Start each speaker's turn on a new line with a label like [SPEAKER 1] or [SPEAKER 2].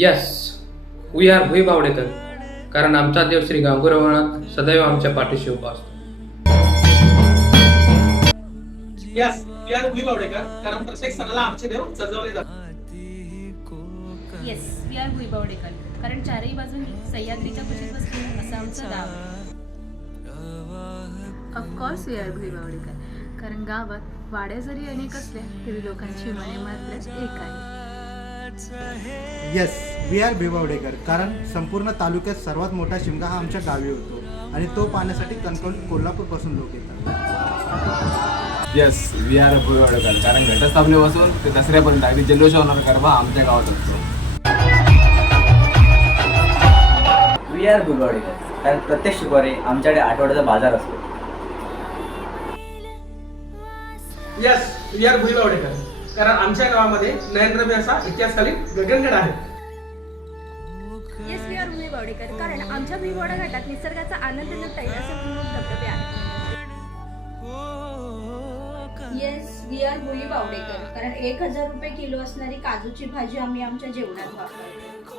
[SPEAKER 1] Yes we R भुई बावडेकर कारण आमचा देव श्री गांगुरवणात सदैव आमच्या पाठीशी उभा असतो.
[SPEAKER 2] यस वी आर उभी बावडेकर कारण प्रत्येक सणाला आमचे देव सजवले जातात.
[SPEAKER 3] येस वी आर भुईबावडेकर कारण चारही बाजूनी सह्याद्रीच्या कुशीत असं आमचं गाव
[SPEAKER 4] ऑफकोर्स वी आर भुईबावडेकर कारण गावात वाड्या जरी अनेक असल्या तरी लोकांची मने मात्र एक आहे.
[SPEAKER 5] येस वी आर भिवावडेकर कारण संपूर्ण तालुक्यात सर्वात मोठा शिमगा हा आमच्या गावी होतो. आणि तो पाहण्यासाठी कणकवली कोल्हापूरपासून लोक येतात.
[SPEAKER 6] येस वी आर भुईवाडकर कारण घटस्थापनेपासून ते दसऱ्यापर्यंत अगदी जल्लोष होणार गरबा आमच्या गावात असतो.
[SPEAKER 7] वी आर भुईवाडेकर कारण प्रत्येक शुक्रवारी आमच्याकडे आठवड्याचा बाजार असतो.
[SPEAKER 8] यस वी आर भुई बावडेकर कारण आमच्या गावामध्ये नयनरम्य असा इतिहासकालीन गगनगड आहे.
[SPEAKER 9] येस वी आर भुईबावडेकर कारण आमच्या भुईबावडा घाटात निसर्गाचा आनंद लुटता येईल असे प्रमुख धबधबे आहेत
[SPEAKER 10] येस वी आर भुई बावडेकर कारण एक हजार रुपये किलो असणारी काजूची भाजी आम्ही आमच्या जेवणात वापरतो.